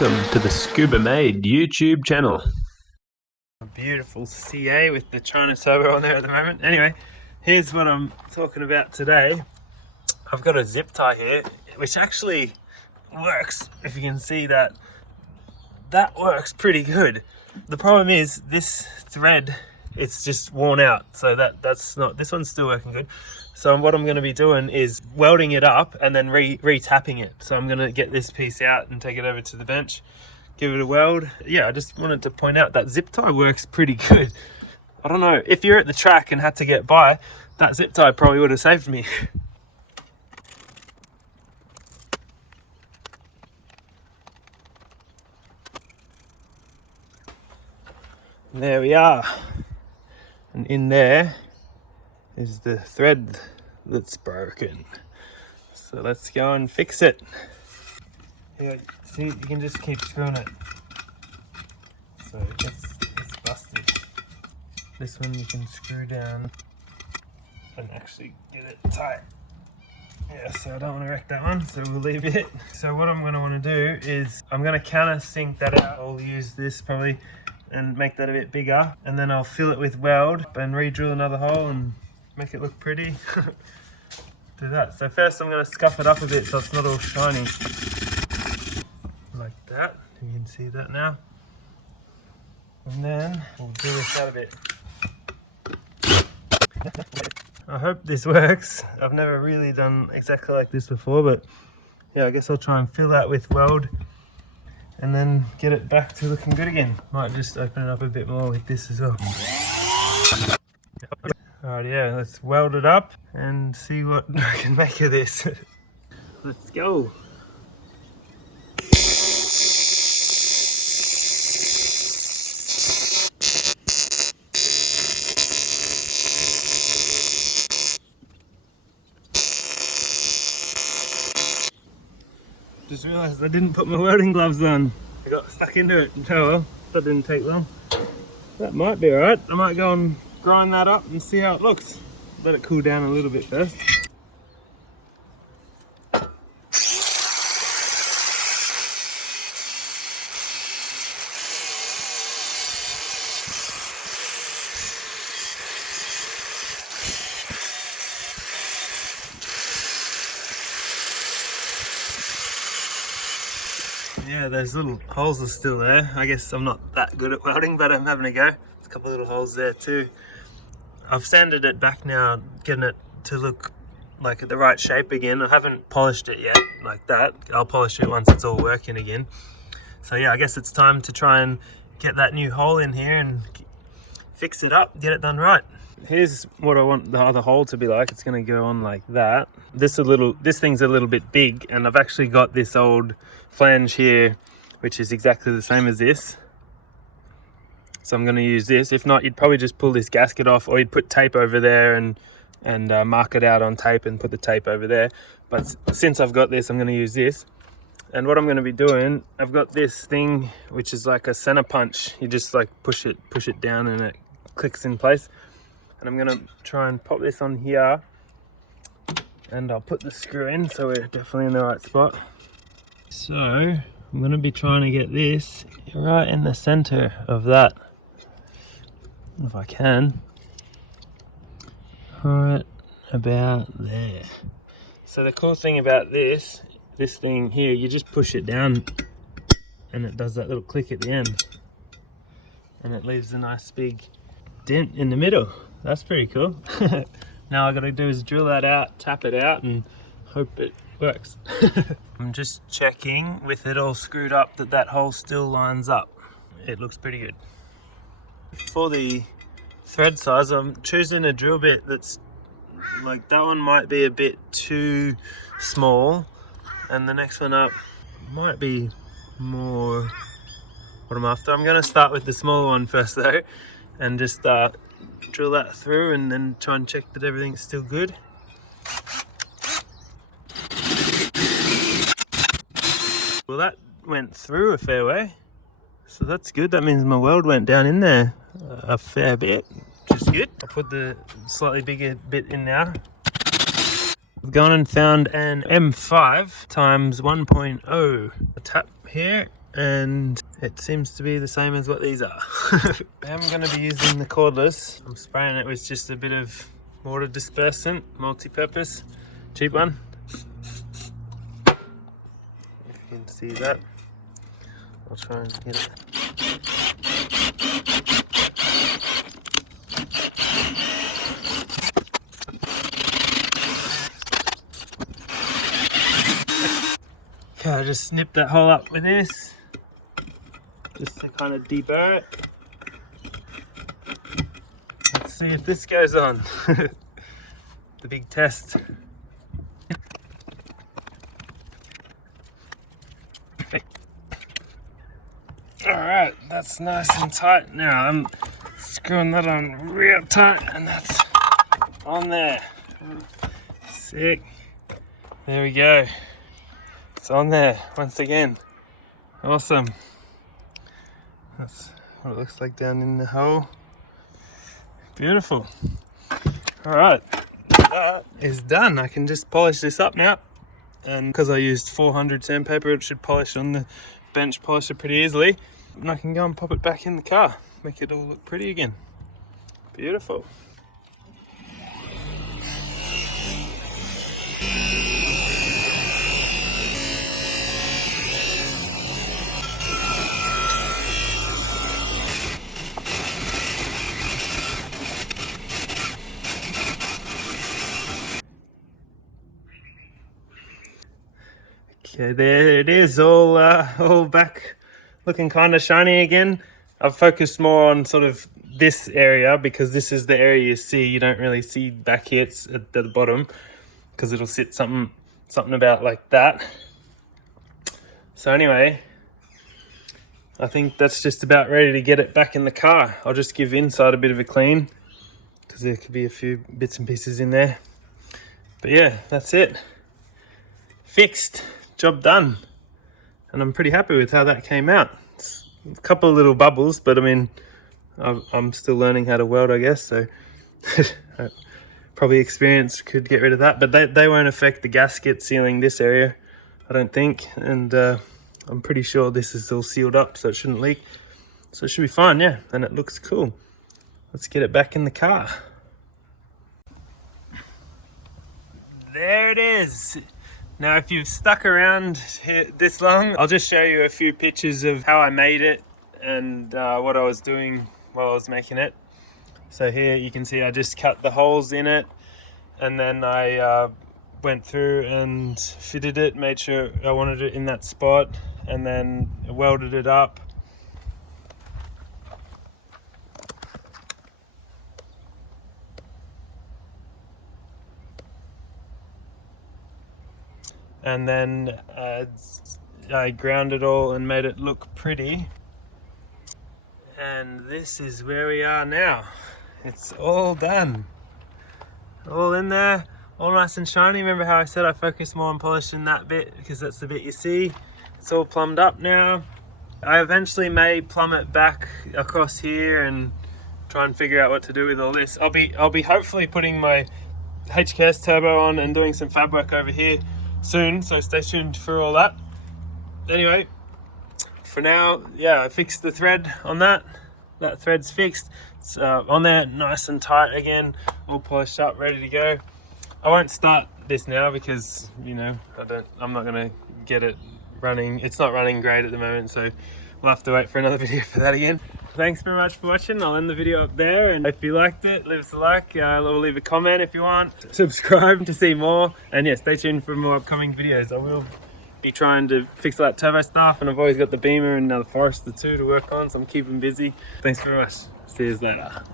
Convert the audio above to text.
Welcome to the Scuba Made YouTube channel. A beautiful CA with the China Turbo on there at the moment. Anyway, here's what I'm talking about today. I've got a zip tie here, which actually works. If you can see that, that works pretty good. The problem is this thread, it's just worn out. So that's not, this one's still working good. So what I'm going to be doing is welding it up and then re-tapping it. So I'm going to get this piece out and take it over to the bench, give it a weld. Yeah, I just wanted to point out that zip tie works pretty good. I don't know, if you're at the track and had to get by, that zip tie probably would have saved me. There we are. And in there is the thread that's broken. So let's go and fix it. Here, see, you can just keep screwing it. So it's busted. This one you can screw down and actually get it tight. Yeah, so I don't want to wreck that one, so we'll leave it. So what I'm going to want to do is I'm going to countersink that out. I'll use this probably and make that a bit bigger, and then I'll fill it with weld and re-drill another hole and make it look pretty. Do that. So first I'm going to scuff it up a bit so it's not all shiny. Like that. You can see that now. And then we'll drill this out a bit. I hope this works. I've never really done exactly like this before, but yeah, I guess I'll try and fill that with weld and then get it back to looking good again. Might just open it up a bit more with this as well. Alright, yeah, let's weld it up and see what I can make of this. Let's go. Just realised I didn't put my welding gloves on. I got stuck into it. Oh well, that didn't take long. That might be alright. I might go and grind that up and see how it looks. Let it cool down a little bit first. Yeah, those little holes are still there. I guess I'm not that good at welding, but I'm having a go. There's a couple of little holes there too. I've sanded it back now, getting it to look like the right shape again. I haven't polished it yet like that. I'll polish it once it's all working again. So yeah, I guess it's time to try and get that new hole in here and fix it up, get it done right. Here's what I want the other hole to be like. It's going to go on like that. This thing's a little bit big, and I've actually got this old flange here, which is exactly the same as this. So I'm going to use this. If not, you'd probably just pull this gasket off, or you'd put tape over there and mark it out on tape and put the tape over there. But since I've got this, I'm going to use this. And what I'm going to be doing, I've got this thing which is like a center punch. You just like push it down and it clicks in place. And I'm going to try and pop this on here, and I'll put the screw in so we're definitely in the right spot. So I'm going to be trying to get this right in the center of that, if I can, right about there. So the cool thing about this thing here, you just push it down and it does that little click at the end, and it leaves a nice big dent in the middle. That's pretty cool. Now all I gotta do is drill that out, tap it out, and hope it works. I'm just checking with it all screwed up that hole still lines up. It looks pretty good. For the thread size, I'm choosing a drill bit that's like, that one might be a bit too small, and the next one up might be more what I'm after. I'm gonna start with the smaller one first though, and just drill that through and then try and check that everything's still good. Well, that went through a fair way, so that's good. That means my weld went down in there a fair bit, which is good. I'll put the slightly bigger bit in now. I've gone and found an M5 times 1.0. A tap here and it seems to be the same as what these are. I am going to be using the cordless. I'm spraying it with just a bit of water dispersant, multi-purpose, cheap one. If you can see that, I'll try and get it. Okay, I just snipped that hole up with this, just to kind of deburr it. Let's see if this goes on. The big test. Alright, that's nice and tight. Now I'm screwing that on real tight, and that's on there. Sick. There we go. It's on there once again. Awesome. That's what it looks like down in the hole. Beautiful. Alright, that is done. I can just polish this up now. And because I used 400 sandpaper, it should polish on the bench polisher pretty easily. And I can go and pop it back in the car. Make it all look pretty again. Beautiful. Okay, there it is, all back looking kind of shiny again. I've focused more on sort of this area because this is the area you see. You don't really see back here, it's at the bottom, because it'll sit something about like that. So anyway, I think that's just about ready to get it back in the car. I'll just give inside a bit of a clean because there could be a few bits and pieces in there. But yeah, that's it. Fixed. Job done. And I'm pretty happy with how that came out. It's a couple of little bubbles, but I mean, I'm still learning how to weld, I guess, so probably experience could get rid of that, but they won't affect the gasket sealing this area, I don't think, and I'm pretty sure this is all sealed up, so it shouldn't leak, so it should be fine. Yeah, and it looks cool. Let's get it back in the car. There it is. Now, if you've stuck around here this long, I'll just show you a few pictures of how I made it and what I was doing while I was making it. So here you can see I just cut the holes in it, and then I went through and fitted it, made sure I wanted it in that spot, and then welded it up. And then I ground it all and made it look pretty. And this is where we are now. It's all done. All in there, all nice and shiny. Remember how I said I focused more on polishing that bit because that's the bit you see. It's all plumbed up now. I eventually may plumb it back across here and try and figure out what to do with all this. I'll be hopefully putting my HKS turbo on and doing some fab work over here soon, so stay tuned for all that. Anyway, for now, yeah, I fixed the thread on that. That thread's fixed. It's on there, nice and tight again, all polished up, ready to go. I won't start this now because, you know, I'm not gonna get it running. It's not running great at the moment, so we'll have to wait for another video for that again. Thanks very much for watching. I'll end the video up there, and if you liked it, leave us a like, leave a comment if you want, subscribe to see more, and yeah, stay tuned for more upcoming videos. I will be trying to fix all that turbo stuff, and I've always got the Beamer and now the Forester too to work on, so I'm keeping busy. Thanks very much. See you later.